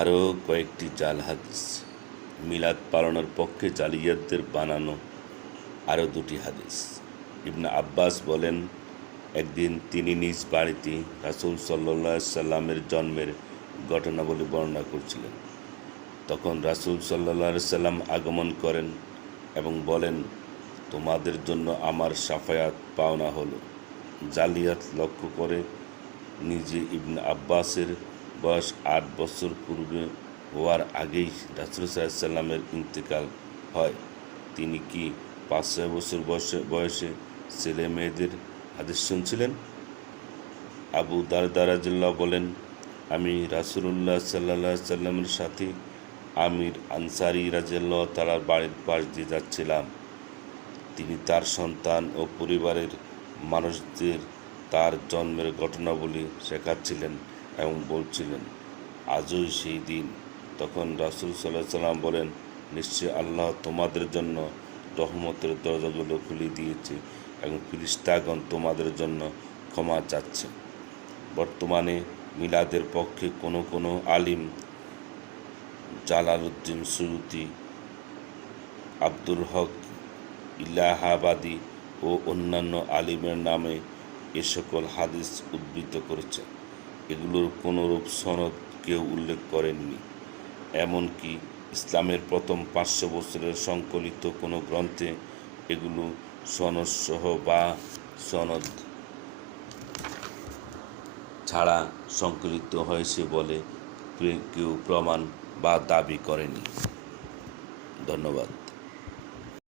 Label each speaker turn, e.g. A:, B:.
A: আরও কয়েকটি জাল হাদিস মিলাদ পালনের পক্ষে জালিয়াতদের বানানো আরও দুটি হাদিস। ইবনে আব্বাস বলেন, একদিন তিনি নিজ বাড়িতে রাসূল সাল্লাহ সাল্লামের জন্মের ঘটনাবলী বর্ণনা করছিলেন। তখন রাসূল সাল্লাহ সাল্লাম আগমন করেন এবং বলেন, তোমাদের জন্য আমার সাফায়াত পাওনা হলো। জালিয়াত লক্ষ্য করে নিজে ইবনে আব্বাসের বয়স আট বছর পূর্বে হওয়ার আগেই রাসুল সাল্লামের ইন্তেকাল হয়। তিনি কি পাঁচ, ছয় বছর বয়সে বয়সে ছেলে মেয়েদের হাদিস শুনছিলেন? আবু দারদারাজুল্লাহ বলেন, আমি রাসুলুল্লাহ সাল্লাহ সাল্লামের সাথে আমির আনসারি রাজিয়াল্লাহ তালার বাড়ির পাশ দিয়ে যাচ্ছিলাম। তিনি তার সন্তান ও পরিবারের মানুষদের তার জন্মের ঘটনাবলী শেখাচ্ছিলেন। এবং বলছিলেন, আজই সেই দিন। তখন রাসুল সাল্লাহ সাল্লাম বলেন, নিশ্চয় আল্লাহ তোমাদের জন্য রহমতের দরজাগুলো খুলে দিয়েছে এবং ফিরিস্তাগণ তোমাদের জন্য ক্ষমা চাচ্ছে। বর্তমানে মিলাদের পক্ষে কোনো কোনো আলিম জালালউদ্দিন সুরুতি আব্দুল হক ইলাহাবাদী ও অন্যান্য আলিমের নামে এ সকল হাদিস উদ্ধৃত করেছে। এগুলোর কোনোরূপ সনদ কেউ উল্লেখ করেননি। এমনকি ইসলামের প্রথম পাঁচশো বছরের সংকলিত কোনো গ্রন্থে এগুলো সনদসহ বা সনদ ছাড়া সংকলিত হয়েছে বলে কেউ প্রমাণ বা দাবি করেনি। ধন্যবাদ।